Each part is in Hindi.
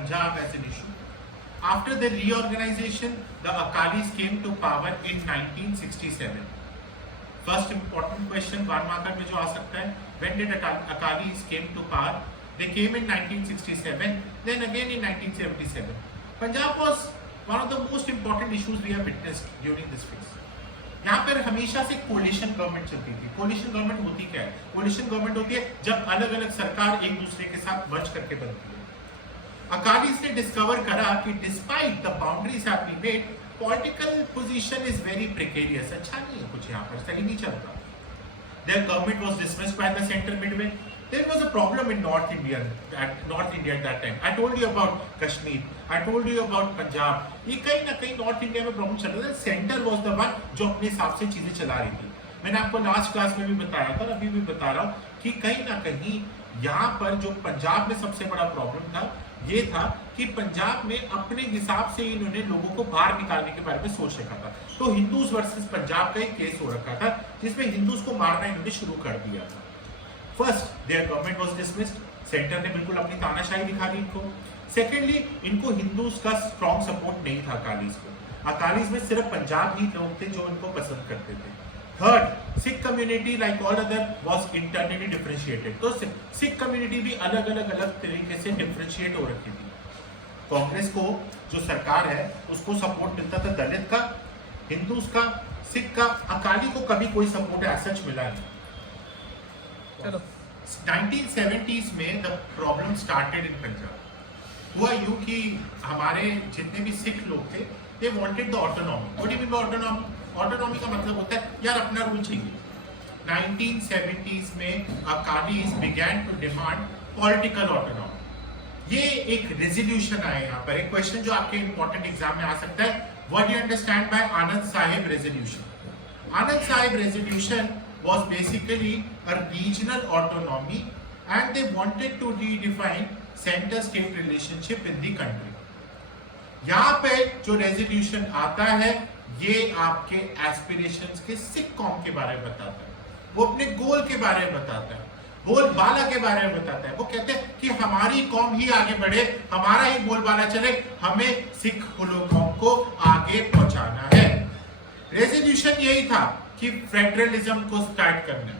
Punjab as an issue. After the reorganization, the Akalis came to power in 1967. First important question, 1 marker में जो आ सकता है, when did Akalis came to power? They came in 1967, then again in 1977. Punjab was one of the most important issues we have witnessed during this phase. यहाँ पर हमेशा से कोलिशन गवर्नमेंट चलती थी. कोलिशन गवर्नमेंट होती क्या है? कोलिशन गवर्नमेंट होती है जब अलग अलग सरकार एक दूसरे के साथ मर्ज करके बनती है. अकालीस ने डिस्कवर करा कि despite the boundaries have been made, political position is very precarious. अच्छा नहीं है कुछ यहाँ पर, सही नहीं चल रहा. Their government was dismissed by the center midway. There was a problem in North India at that time. I told you about Kashmir. I told you about Punjab. ये कहीं ना कहीं नॉर्थ इंडिया में प्रॉब्लम चल रहा था. सेंटर वाज द वन जो अपने हिसाब से चीजें चला रही थी. मैंने आपको लास्ट क्लास में भी बताया था, अभी भी बता रहा हूँ कि कहीं ना कहीं यहाँ पर जो पंजाब में सबसे बड़ा प्रॉब्लम था ये था कि पंजाब में अपने हिसाब से इन्होंने लोगों को बाहर निकालने के बारे में सोच रखा था. तो हिंदूज वर्सेस पंजाब का एक केस हो रखा था जिसमें हिंदूज को मारना इन्होंने शुरू कर दिया था. First, there government was dismissed. Centre ने बिल्कुल अपनी तानाशाही दिखा दी इनको. सेकेंडली, इनको हिंदूज का स्ट्रॉन्ग सपोर्ट नहीं था अकालीस को. अकालीस में सिर्फ पंजाब ही लोग थे जो इनको पसंद करते थे. Third, Sikh community like all other was internally differentiated. तो सिख कम्युनिटी भी अलग तरीके से डिफरेंशिएट हो रखी थी. कांग्रेस को जो सरकार है उसको सपोर्ट मिलता था दलित का, हिंदूज का, सिख का. अकाली को कभी कोई सपोर्ट ऐसा सच मिला नहीं. चलो 1970s में the problem started in Punjab. हुआ यूं कि हमारे जितने भी सिख लोग थे they wanted the autonomy. What do you mean by autonomy? Autonomy का मतलब होता है यार अपना रूल चाहिए. 1970s में Akalis began to demand political autonomy. ये एक रेजोल्यूशन आया यहाँ पर. एक क्वेश्चन जो आपके इंपॉर्टेंट एग्जाम में आ सकता है, what do you understand bye Anand Sahib resolution? Anand Sahib resolution was basically a regional autonomy and they wanted to redefine center state relationship in the country. यहाँ पे जो रेजोल्यूशन आता है ये आपके एस्पिरेशंस के सिख कौम के बारे में बताता है. वो अपने गोल के बारे में बताता है, बोलबाला के बारे में बताता है. वो कहते हैं कि हमारी कौम ही आगे बढ़े, हमारा ही बोलबाला चले, हमें सिख कौम को आगे पहुंचाना है. रेजोल्यूशन यही था कि फेडरलिज्म को स्टार्ट करना,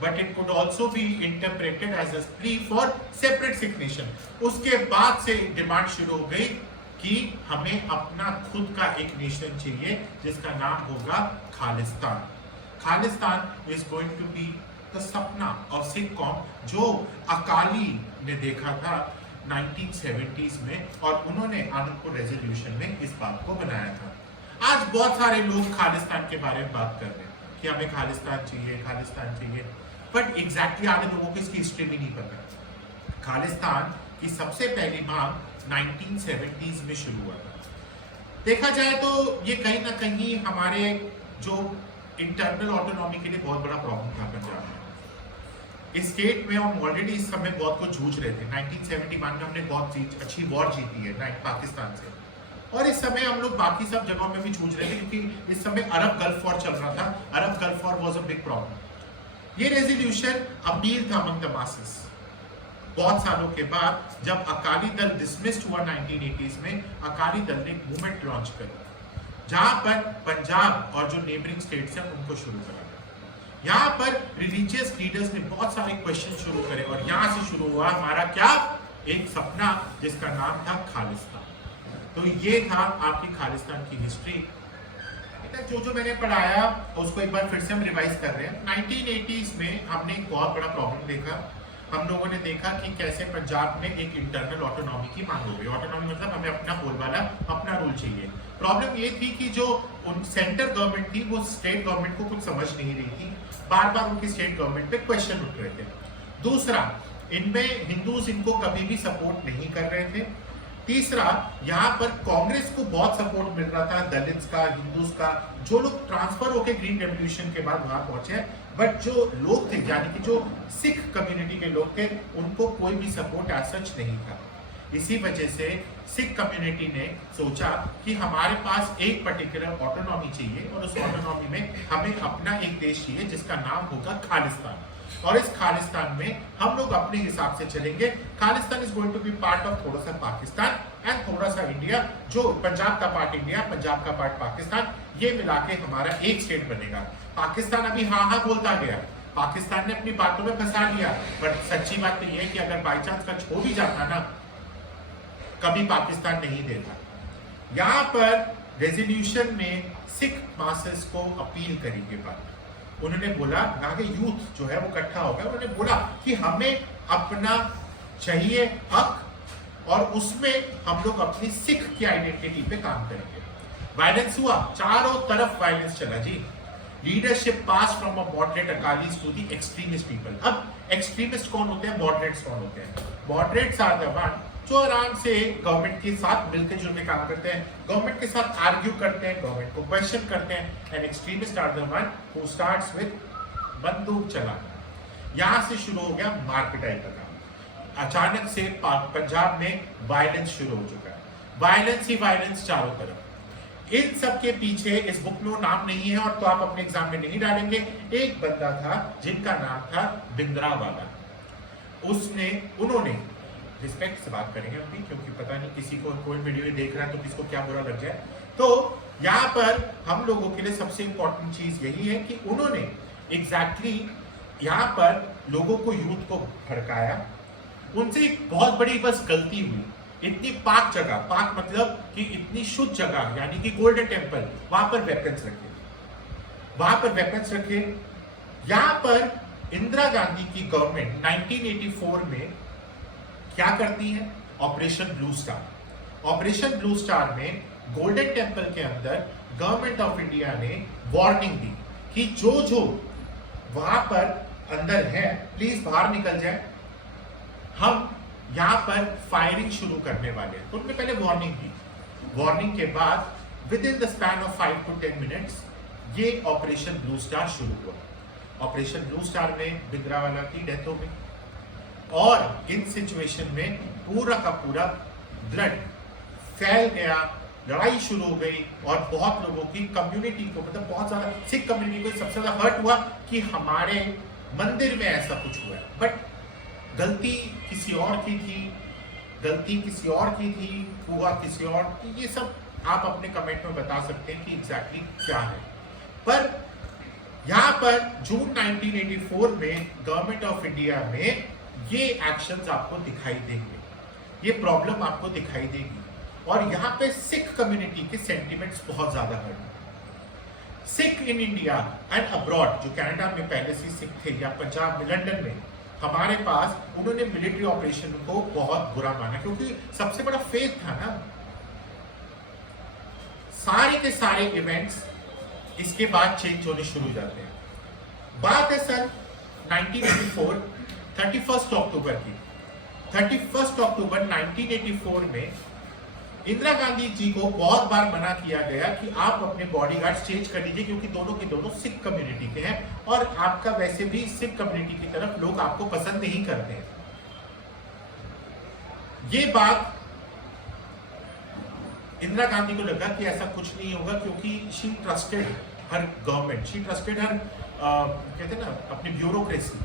but it could also be interpreted as a plea for separate Sikh nation. उसके बाद से डिमांड शुरू हो गई कि हमें अपना खुद का एक नेशन चाहिए जिसका नाम होगा Khalistan. Khalistan is going to be the sapna of Sikh कौम जो अकाली ने देखा था 1970s में, और उन्होंने आनंदपुर रेजोल्यूशन में इस बात को बनाया था. आज बहुत सारे लोग खालिस्तान के बारे में बात कर रहे हैं कि हमें खालिस्तान चाहिए, बट एग्जैक्टली आधे लोगों को इसकी हिस्ट्री भी नहीं पता. खालिस्तान की सबसे पहली मांग 1970s में शुरू हुआ था. देखा जाए तो ये कहीं ना कहीं हमारे जो इंटरनल ऑटोनॉमी के लिए बहुत बड़ा प्रॉब्लम था पंजाब में. इस स्टेट में हम ऑलरेडी इस समय बहुत कुछ जूझ रहे थे. 1971 में हमने बहुत अच्छी वॉर जीती है पाकिस्तान से, और इस समय हम लोग बाकी सब जगहों में भी जूझ रहे थे क्योंकि इस समय अरब गल्फ वॉर चल रहा था. Arab gulf war was a big problem. ये रेजोल्यूशन अपील था अमंग द मासेस. बहुत सालों के बाद जब अकाली दल डिसमिस्ड हुआ 1980s में, अकाली दल ने एक मूवमेंट लॉन्च करी जहां पर पंजाब और जो नेबरिंग स्टेट्स हैं उनको शुरू करा. यहाँ पर रिलीजियस लीडर्स ने बहुत सारे क्वेश्चन शुरू करे और यहाँ से शुरू हुआ हमारा क्या, एक सपना जिसका नाम था खालिस्तान. तो ये था आपकी खालिस्तान की हिस्ट्री. जो मैंने पढ़ाया उसको एक बार फिर से हम रिवाइज कर रहे हैं. 1980s में हमने एक बहुत बड़ा प्रॉब्लम देखा. हम लोगों ने देखा कि कैसे पंजाब में एक इंटरनल ऑटोनॉमी की मांग हो गई. ऑटोनॉमी मतलब हमें अपना बोलबाला, अपना रूल चाहिए. प्रॉब्लम ये थी कि जो सेंटर गवर्नमेंट थी वो स्टेट गवर्नमेंट को कुछ समझ नहीं रही थी. बार बार उनकी स्टेट गवर्नमेंट पे क्वेश्चन उठ रहे थे. दूसरा, इनमें हिंदूज इनको कभी भी सपोर्ट नहीं कर रहे थे. तीसरा, यहाँ पर कांग्रेस को बहुत सपोर्ट मिल रहा था दलित्स का, हिंदूज का, जो लोग ट्रांसफर होकर ग्रीन रेवोल्यूशन के बाद वहां पहुंचे. बट जो लोग थे यानी कि जो सिख कम्युनिटी के लोग थे उनको कोई भी सपोर्ट एज सच नहीं था. इसी वजह से सिख कम्युनिटी ने सोचा कि हमारे पास एक पर्टिकुलर ऑटोनॉमी चाहिए और उस ऑटोनॉमी में हमें अपना एक देश चाहिए जिसका नाम होगा खालिस्तान. और इस खालिस्तान में हम लोग अपने हिसाब से चलेंगे। Khalistan is going to be part of थोड़ा सा पाकिस्तान एंड थोड़ा सा इंडिया, जो पंजाब का पार्ट इंडिया, पंजाब का पार्ट पाकिस्तान, ये मिला के हमारा एक स्टेट बनेगा। पाकिस्तान अभी हाँ हाँ बोलता गया, पाकिस्तान ने अपनी बातों में फंसा लिया, बट सच्ची बात तो ये है कि अगर बाई चांस कच हो भी जाता ना, कभी पाकिस्तान नहीं देता। यहाँ पर रेजोल्यूशन में सिख मासेस को अपील करेंगे बात, उन्होंने बोला, यहाँ के यूथ जो है वो इकट्ठा हो गया, उन्होंने बोला कि हमें अपना चाहिए हक और उसमें हम लोग अपनी सिख की आइडेंटिटी पे काम करेंगे। वायलेंस हुआ, चारों तरफ वायलेंस चला जी। Leadership pass from a moderate Akalis to the extremist people. अब एक्सट्रीमिस्ट कौन होते हैं, मॉडरेट्स कौन होते हैं? मॉडरेट्स आर द वन जो आराम से गवर्नमेंट के साथ मिलकर जुलकर काम करते हैं, गवर्नमेंट के साथ आर्ग्यू करते हैं, गवर्नमेंट को क्वेश्चन करते हैं। And extremist are the one who starts with बंदूक चलाना। यहां से शुरू हो गया मार पिटाई का काम। अचानक से पंजाब में वायलेंस शुरू हो चुका है, वायलेंस ही वायलेंस चारों तरफ। इन सब के पीछे इस बुक में नाम नहीं है और तो आप अपने एग्जाम में नहीं डालेंगे। एक बंदा था जिनका नाम था भिंद्रावाला। उन्होंने रिस्पेक्ट से बात करेंगे अभी, क्योंकि पता नहीं किसी को कोई वीडियो देख रहा है तो किसको क्या बुरा लग जाए। तो यहाँ पर हम लोगों के लिए सबसे इंपॉर्टेंट चीज यही है कि उन्होंने एग्जैक्टली यहाँ पर लोगों को, यूथ को भड़काया। उनसे एक बहुत बड़ी बस गलती हुई, इतनी पाक जगह, पाक मतलब कि इतनी शुद्ध जगह यानी कि गोल्डन टेम्पल, वहां पर वेपन्स रखे, वहां पर वेपन्स रखे। यहाँ पर इंदिरा गांधी की गवर्नमेंट 1984 में क्या करती है, operation blue star. Operation blue star में गोल्डन टेम्पल के अंदर गवर्नमेंट ऑफ इंडिया ने वार्निंग दी कि जो वहां पर अंदर है प्लीज बाहर निकल जाए, हम यहां पर फायरिंग शुरू करने वाले हैं। तो उन्होंने पहले वार्निंग दी। वार्निंग के बाद with in the span of 5 to 10 minutes ये ऑपरेशन ब्लू स्टार शुरू हुआ। ऑपरेशन ब्लू स्टार में भिंद्रावाला की डेथ हो गई और इन सिचुएशन में पूरा का पूरा ब्लड फैल गया, लड़ाई शुरू हो गई और बहुत लोगों की कम्युनिटी को, मतलब बहुत ज्यादा सिख कम्युनिटी को सबसे ज्यादा हर्ट हुआ कि हमारे मंदिर में ऐसा कुछ हुआ है। बट गलती किसी और की थी, गलती किसी और की थी, हुआ किसी और। ये सब आप अपने कमेंट में बता सकते हैं कि एग्जैक्टली क्या है। पर यहाँ पर जून 1984 में गवर्नमेंट ऑफ इंडिया में ये एक्शंस आपको दिखाई देंगे, ये प्रॉब्लम आपको दिखाई देगी। और यहाँ पे सिख कम्युनिटी के सेंटिमेंट्स बहुत ज्यादा hurt. Sikh in India and abroad, जो कनाडा में पहले से सिख थे या पंजाब में, लंदन में, हमारे पास उन्होंने मिलिट्री ऑपरेशन को बहुत बुरा माना क्योंकि सबसे बड़ा फेथ था ना। सारे के सारे इवेंट्स इसके बाद चेंज होने शुरू हो जाते हैं। बात है सन 1984 31 अक्टूबर की। 31 अक्टूबर 1984 में इंदिरा गांधी जी को बहुत बार मना किया गया कि आप अपने बॉडीगार्ड्स चेंज कर लीजिए क्योंकि दोनों के दोनों सिख कम्युनिटी के हैं और आपका वैसे भी सिख कम्युनिटी की तरफ लोग आपको पसंद नहीं करते हैं। ये बात इंदिरा गांधी को लगा कि ऐसा कुछ नहीं होगा क्योंकि she trusted her government, she trusted her कहते हैं ना अपनी ब्यूरोक्रेसी।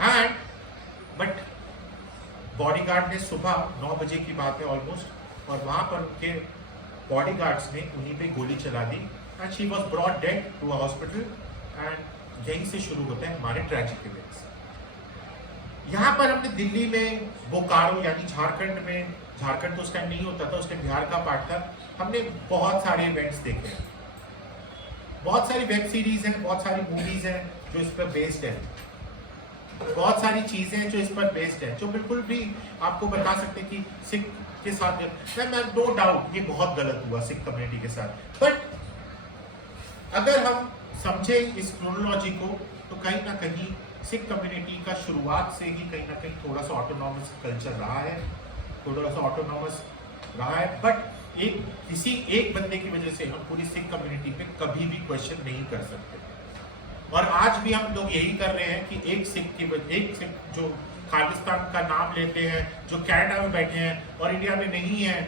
एंड बट बॉडीगार्ड ने सुबह 9 बजे की बात है ऑलमोस्ट, और वहां पर उनके बॉडीगार्ड्स ने उन्हीं पे गोली चला दी and she was brought dead to a hospital. And यहीं से शुरू होते हैं हमारे ट्रैजिक इवेंट्स। यहाँ पर हमने दिल्ली में, बोकारो यानी झारखंड में, झारखंड तो उस टाइम नहीं होता था, उस टाइम बिहार का पार्ट था, हमने बहुत सारे इवेंट्स देखे हैं। बहुत सारी वेब सीरीज हैं, बहुत सारी मूवीज हैं जो इस पर बेस्ड है, बहुत सारी चीजें हैं जो इस पर बेस्ड है, जो बिल्कुल भी आपको बता सकते हैं कि सिख के साथ नो डाउट ये बहुत गलत हुआ सिख कम्युनिटी के साथ। बट अगर हम समझे इस क्रोनोलॉजी को तो कहीं ना कहीं सिख कम्युनिटी का शुरुआत से ही कहीं ना कहीं थोड़ा सा ऑटोनॉमस कल्चर रहा है, थोड़ा सा ऑटोनॉमस रहा है। बट किसी एक बंदे की वजह से हम पूरी सिख कम्युनिटी पे कभी भी क्वेश्चन नहीं कर सकते। और आज भी हम लोग यही कर रहे हैं कि एक सिख जो खालिस्तान का नाम लेते हैं, जो कनाडा में बैठे हैं और इंडिया में नहीं है,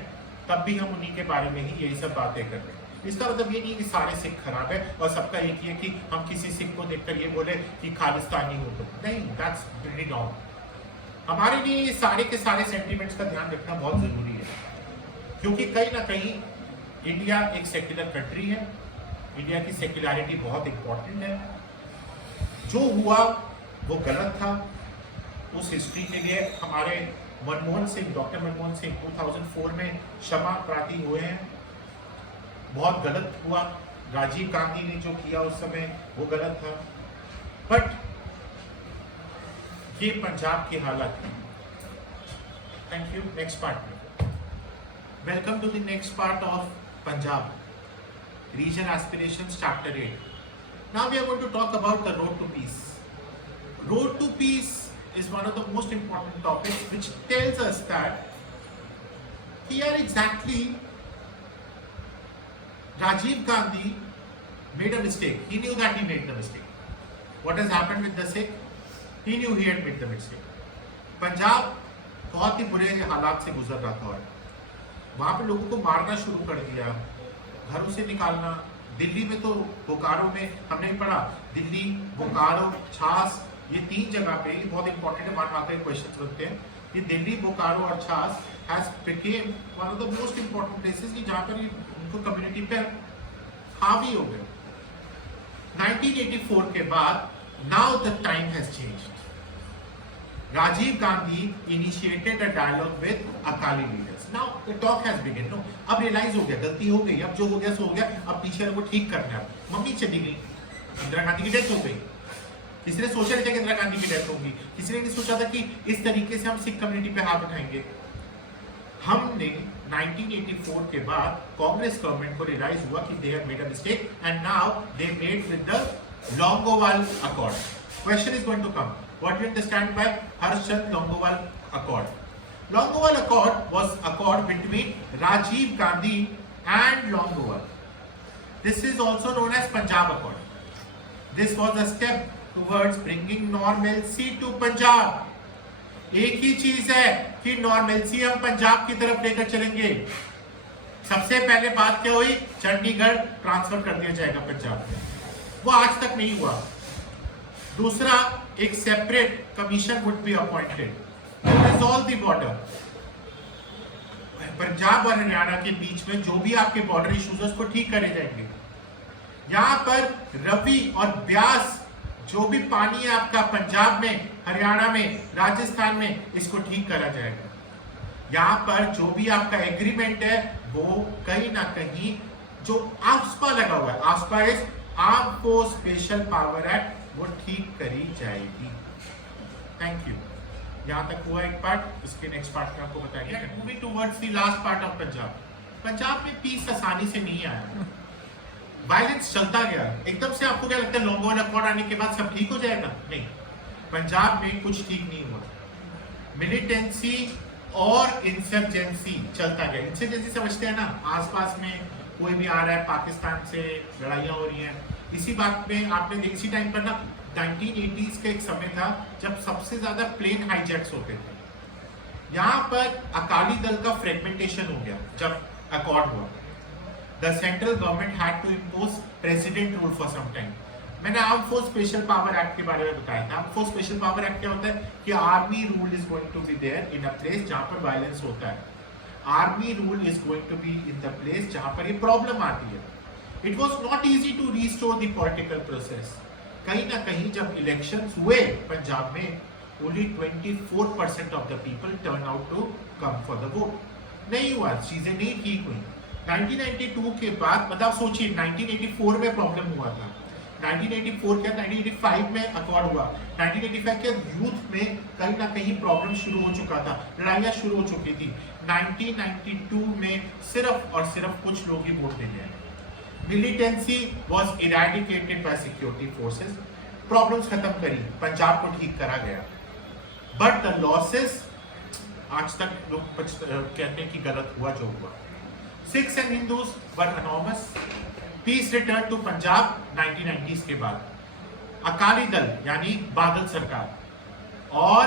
तब भी हम उन्हीं के बारे में ही यही सब बातें कर रहे हैं। इसका मतलब ये नहीं कि सारे सिख खराब है और सबका एक ही है कि हम किसी सिख को देखकर ये बोले कि खालिस्तानी हो तो नहीं, दैट्स रियली रॉन्ग। हमारे लिए ये सारे के सारे सेंटिमेंट्स का ध्यान रखना बहुत जरूरी है, क्योंकि कहीं ना कहीं इंडिया एक सेक्युलर कंट्री है, इंडिया की सेक्युलरिटी बहुत इंपॉर्टेंट है। जो हुआ वो गलत था, उस हिस्ट्री के लिए हमारे मनमोहन सिंह, डॉक्टर मनमोहन सिंह 2004 में क्षमा प्रार्थी हुए हैं। बहुत गलत हुआ, राजीव गांधी ने जो किया उस समय वो गलत था, बट ये पंजाब की हालत है। Thank you. नेक्स्ट पार्ट में welcome to the next part of Punjab region aspirations chapter 8। Now we are going to talk about the road to peace. Road to peace is one of the most important topics which tells us that here exactly Rajiv Gandhi made a mistake. He knew that he made the mistake. What has happened with the Sikh? He knew he had made the mistake. Punjab बहुत ही बुरे हालात से गुजर रहा था, वहां पे लोगों को मारना शुरू कर दिया, घरों से निकालना। दिल्ली में तो बोकारो में हमने पढ़ा, दिल्ली, बोकारो, छाछ, ये तीन जगह पे बहुत इंपॉर्टेंट है, वन मार्क के क्वेश्चंस बनते हैं। ये दिल्ली, बोकारो और छाछ has became one of the most important places कि जहां पर उनको कम्युनिटी पे हावी हो गए। 1984 के बाद now the time has changed. Rajiv Gandhi initiated a dialogue with Akali leaders. Now the talk has begin. No, अब रियलाइज हो गया, गलती हो गई, अब जो हो गया सो हो गया, अब पीछे वो ठीक करना है। मम्मी चली गई, इंदिरा गांधी की डेथ हो गई, किसी ने सोचा नहीं था कि इंदिरा गांधी की डेथ होगी, किसी ने नहीं सोचा था कि इस तरीके से हम सिख कम्युनिटी पे हाथ उठाएंगे। हमने 1984 के बाद कांग्रेस गवर्नमेंट को रियलाइज हुआ कि they have made a mistake and now they made with the Longowal accord. Question is going to come, what you understand by Harchand Longowal accord? Longowal accord was accord between Rajiv Gandhi and Longowal. This is also known as Punjab accord. This was a step towards bringing normalcy to Punjab। एक ही चीज है कि नॉर्मलसी हम पंजाब की तरफ लेकर चलेंगे। सबसे पहले बात क्या हुई? चंडीगढ़ ट्रांसफर कर दिया जाएगा पंजाब में, वो आज तक नहीं हुआ। दूसरा, एक separate commission would be appointed to resolve the border. Punjab और हरियाणा के बीच में जो भी आपके बॉर्डर इश्यूज उसको ठीक करे जाएंगे। यहां पर रवि और ब्यास जो भी पानी है आपका पंजाब में, हरियाणा में, राजस्थान में, इसको ठीक करा जाएगा। यहाँ पर जो भी आपका एग्रीमेंट है वो कहीं ना कहीं जो आस्पा लगा हुआ है, AFSPA is arm force special power act, वो ठीक करी जाएगी। Thank you. यहाँ तक हुआ एक पार्ट, इसके नेक्स्ट पार्ट में आपको बताएंगे। Moving towards the last part of Punjab. Punjab में पीस आसानी से नहीं आया, वायलेंस चलता गया। एकदम से आपको क्या लगता है लोंगोवाल अकॉर्ड आने के बाद सब ठीक हो जाएगा? नहीं, पंजाब में कुछ ठीक नहीं हुआ। मिलिटेंसी और इंसर्जेंसी चलता गया। इंसर्जेंसी समझते हैं ना, आसपास में कोई भी आ रहा है, पाकिस्तान से लड़ाइयाँ हो रही हैं। इसी बात में आपने इसी टाइम पर ना 1980s का एक समय था जब सबसे ज्यादा प्लेन हाईजैक्स होते थे। यहाँ पर अकाली दल का फ्रेगमेंटेशन हो गया जब अकॉर्ड हुआ। The central government had to impose president rule for some time। मैंने arm force special power act के बारे में बताया था। Arm force special power act क्या होता है कि army rule is going to be there in a place जहां पर वायलेंस होता है। Army rule is going to be in the place जहां पर ये प्रॉब्लम आती है। It was not easy to restore the political process. कहीं ना कहीं जब इलेक्शंस हुए पंजाब में, only 24% of the people turn out to come for the vote. नहीं हुआ, चीजें नहीं ठीक हुई। 1992 के बाद, मतलब सोचिए 1984 में प्रॉब्लम हुआ था, 1984 क्या 1985 में अकॉर्ड हुआ। 1985 के यूथ में कहीं ना कहीं प्रॉब्लम शुरू हो चुका था, लड़ाइयाँ शुरू हो चुकी थी। 1992 में सिर्फ और सिर्फ कुछ लोग ही वोट देने आए। Militancy was eradicated bye security forces. Problems खत्म करी, पंजाब को ठीक करा गया। बट द लॉसेस आज तक लोग कहते हैं कि गलत हुआ जो हुआ। Sikhs and Hindus were enormous. Peace returned to Punjab 1990s के बाद। अकाली दल यानी बादल सरकार और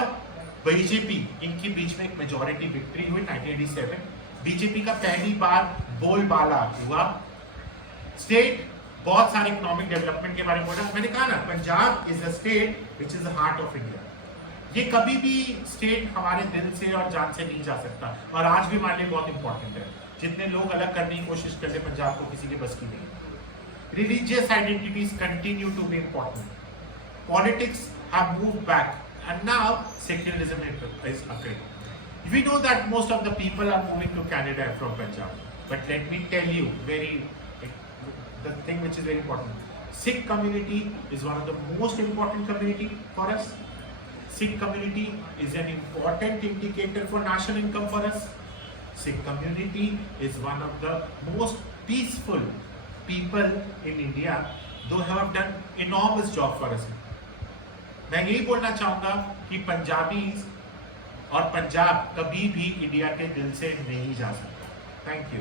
बीजेपी, इनके बीच में एक मेजॉरिटी विक्ट्री हुई 1987। बीजेपी का पहली बार बोलबाला हुआ स्टेट बहुत सारे इकोनॉमिक डेवलपमेंट के बारे में बोला। मैंने कहा ना, Punjab is the state which is the heart of India. ये कभी भी स्टेट हमारे दिल से और जान से नहीं जा सकता, और आज भी हमारे लिए बहुत इंपॉर्टेंट है। जितने लोग अलग करने की कोशिश कर ले पंजाब को, किसी की बस की नहीं। Religious identities continue to be important. Politics have moved back and now secularism is occurring. We know that most of the people are moving to Canada from Punjab, but let me tell you the thing which is very important. Sikh community is one of the most important community for us. Sikh community is an important indicator for national income for us. Sikh community is one of the most peaceful people in India, though have done enormous job for us. मैं यही बोलना चाहूंगा कि पंजाबी और पंजाब कभी भी इंडिया के दिल से नहीं जा सकता। Thank you.